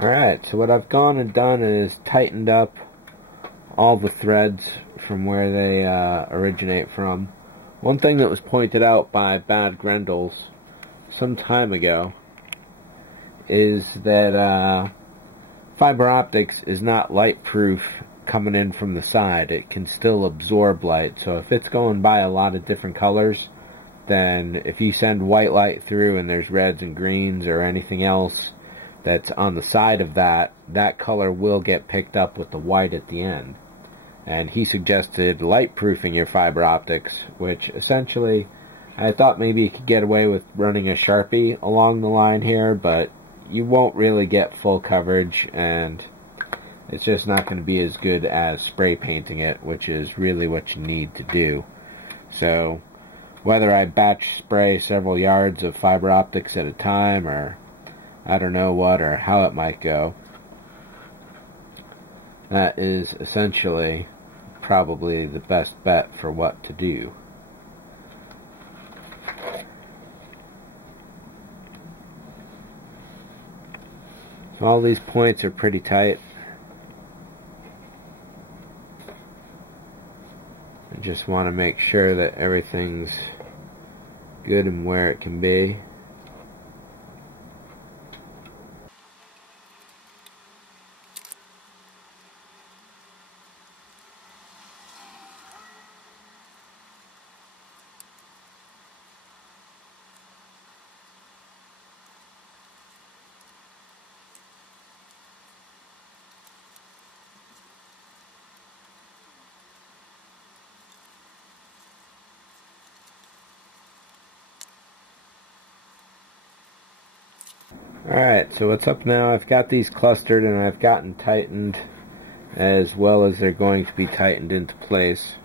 Alright, so what I've gone and done is tightened up all the threads from where they originate from. One thing that was pointed out by Bad Grendels some time ago is that fiber optics is not light proof coming in from the side. It can still absorb light, so if it's going by a lot of different colors, then if you send white light through and there's reds and greens or anything else that's on the side of that, that color will get picked up with the white at the end. And he suggested light proofing your fiber optics, which essentially I thought maybe you could get away with running a Sharpie along the line here, but you won't really get full coverage, and it's just not going to be as good as spray painting it, which is really what you need to do. So whether I batch spray several yards of fiber optics at a time, or I don't know what, or how it might go, that is essentially probably the best bet for what to do. So all these points are pretty tight. I just want to make sure that everything's good and where it can be. Alright, so what's up now? I've got these clustered and I've gotten tightened as well as they're going to be tightened into place.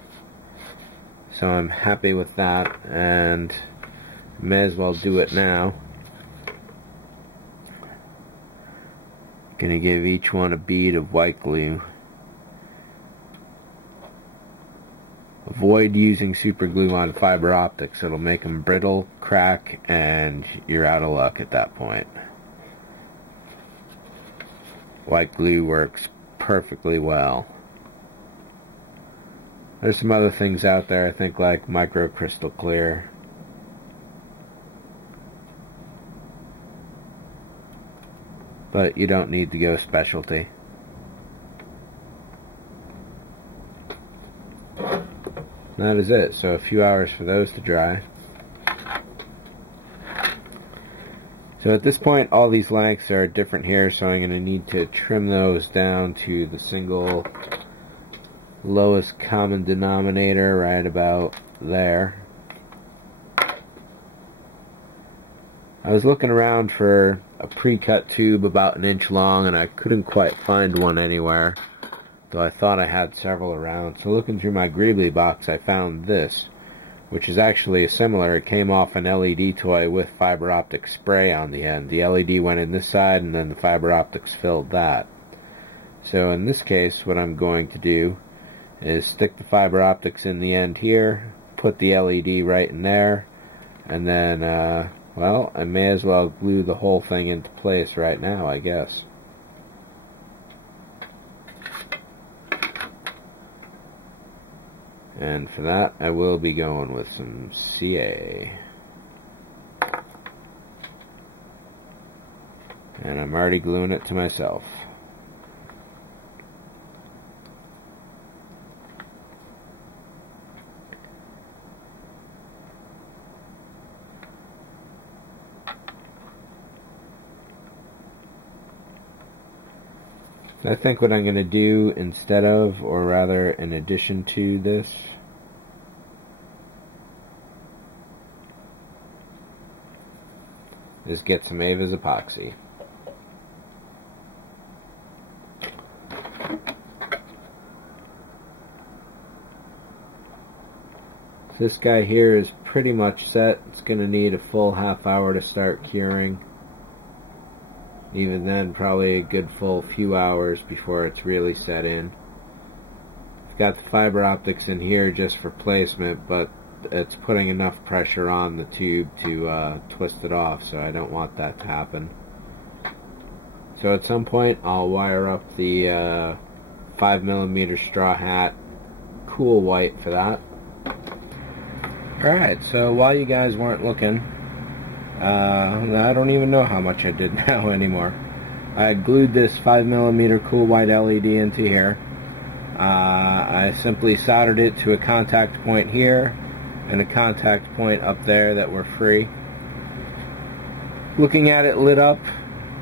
So I'm happy with that, and may as well do it now. Gonna give each one a bead of white glue. Avoid using super glue on fiber optics. It'll make them brittle, crack, and you're out of luck at that point. White glue works perfectly well. There's some other things out there, I think, like micro crystal clear. But you don't need to go specialty. That is it. So a few hours for those to dry. So at this point, all these lengths are different here, so I'm going to need to trim those down to the single lowest common denominator right about there. I was looking around for a pre-cut tube about 1 inch long, and I couldn't quite find one anywhere, though I thought I had several around. So looking through my Greebly box, I found this, which is actually similar. It came off an LED toy with fiber optic spray on the end. The LED went in this side, and then the fiber optics filled that. So in this case, what I'm going to do is stick the fiber optics in the end here, put the LED right in there, and then, well, I may as well glue the whole thing into place right now, I guess. And for that, I will be going with some CA. And I'm already gluing it to myself. I think what I'm going to do instead of, or rather in addition to this, is get some Ava's epoxy. This guy here is pretty much set. It's going to need a full half hour to start curing. Even then, probably a good full few hours before it's really set in. I've got the fiber optics in here just for placement, but it's putting enough pressure on the tube to twist it off, so I don't want that to happen. So at some point I'll wire up the 5mm straw hat cool white for that. Alright, so while you guys weren't looking, I don't even know how much I did now anymore. I glued this 5mm cool white LED into here. I simply soldered it to a contact point here and a contact point up there that were free. Looking at it lit up,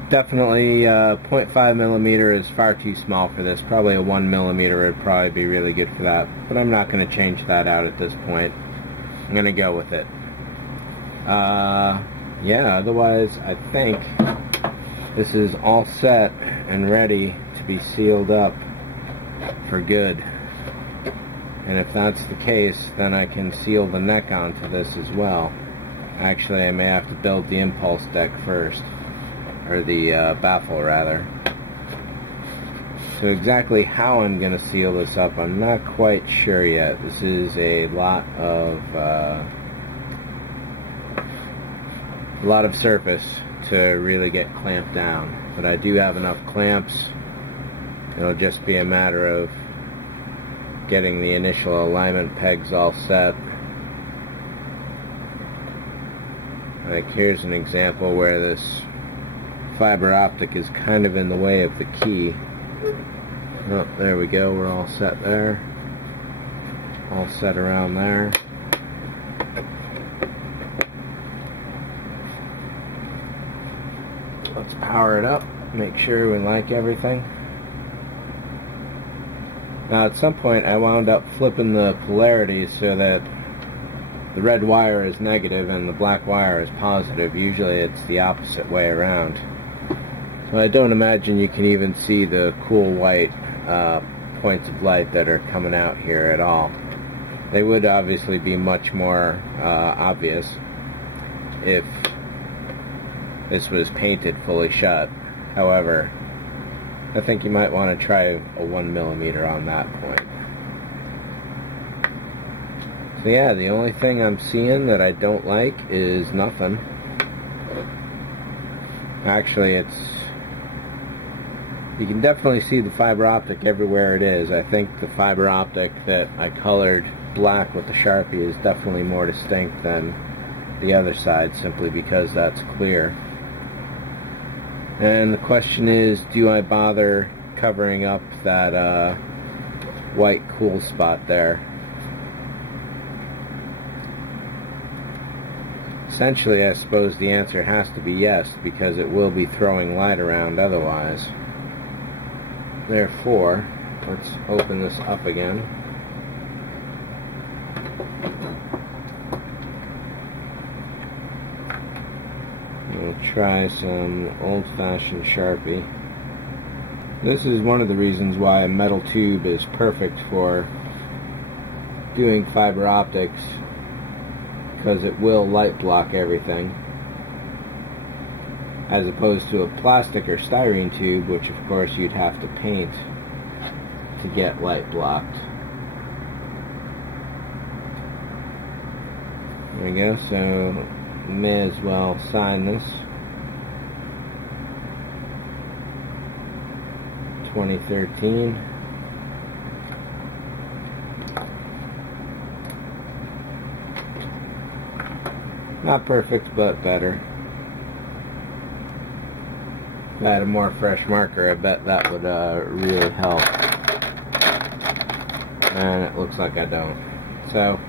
definitely 0.5mm is far too small for this. Probably a 1mm would probably be really good for that, but I'm not going to change that out at this point. I'm going to go with it. Yeah, otherwise I think this is all set and ready to be sealed up for good. And if that's the case, then I can seal the neck onto this as well. Actually, I may have to build the impulse deck first, or the baffle rather. So exactly how I'm going to seal this up, I'm not quite sure yet. This is a lot of surface to really get clamped down, but I do have enough clamps. It'll just be a matter of getting the initial alignment pegs all set. Like here's an example where this fiber optic is kind of in the way of the key. Oh, there we go, we're all set there. All set around there. Let's power it up, make sure we like everything. Now at some point I wound up flipping the polarities so that the red wire is negative and the black wire is positive. Usually it's the opposite way around. So I don't imagine you can even see the cool white points of light that are coming out here at all. They would obviously be much more obvious if this was painted fully shut. However, I think you might want to try a 1mm on that point. So yeah, the only thing I'm seeing that I don't like is nothing. Actually, you can definitely see the fiber optic everywhere it is. I think the fiber optic that I colored black with the Sharpie is definitely more distinct than the other side, simply because that's clear. And the question is, do I bother covering up that white cool spot there? Essentially, I suppose the answer has to be yes, because it will be throwing light around otherwise. Therefore, let's open this up again. We'll try some old-fashioned Sharpie. This is one of the reasons why a metal tube is perfect for doing fiber optics, because it will light block everything, as opposed to a plastic or styrene tube, which of course you'd have to paint to get light blocked. There we go, so may as well sign this. 2013. Not perfect, but better. If I had a more fresh marker, I bet that would really help. And it looks like I don't. So,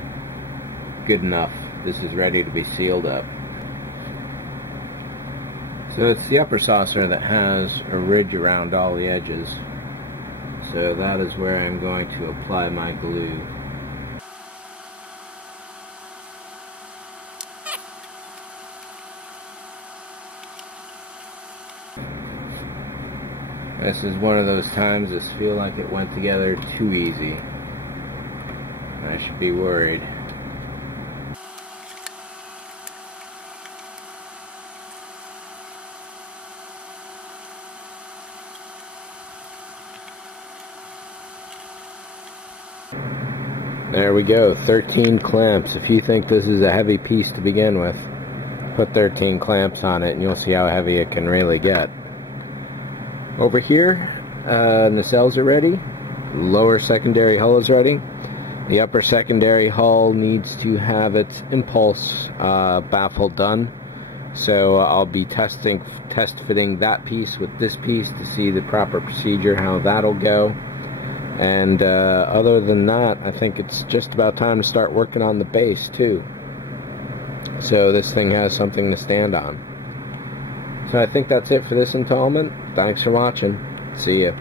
good enough. This is ready to be sealed up. So it's the upper saucer that has a ridge around all the edges. So that is where I'm going to apply my glue. This is one of those times I feel like it went together too easy. I should be worried. There we go, 13 clamps. If you think this is a heavy piece to begin with, put 13 clamps on it and you'll see how heavy it can really get. Over here, nacelles are ready. Lower secondary hull is ready. The upper secondary hull needs to have its impulse baffle done. So I'll be test fitting that piece with this piece to see the proper procedure, how that'll go. And other than that, I think it's just about time to start working on the base too. So this thing has something to stand on. So I think that's it for this installment. Thanks for watching. See ya.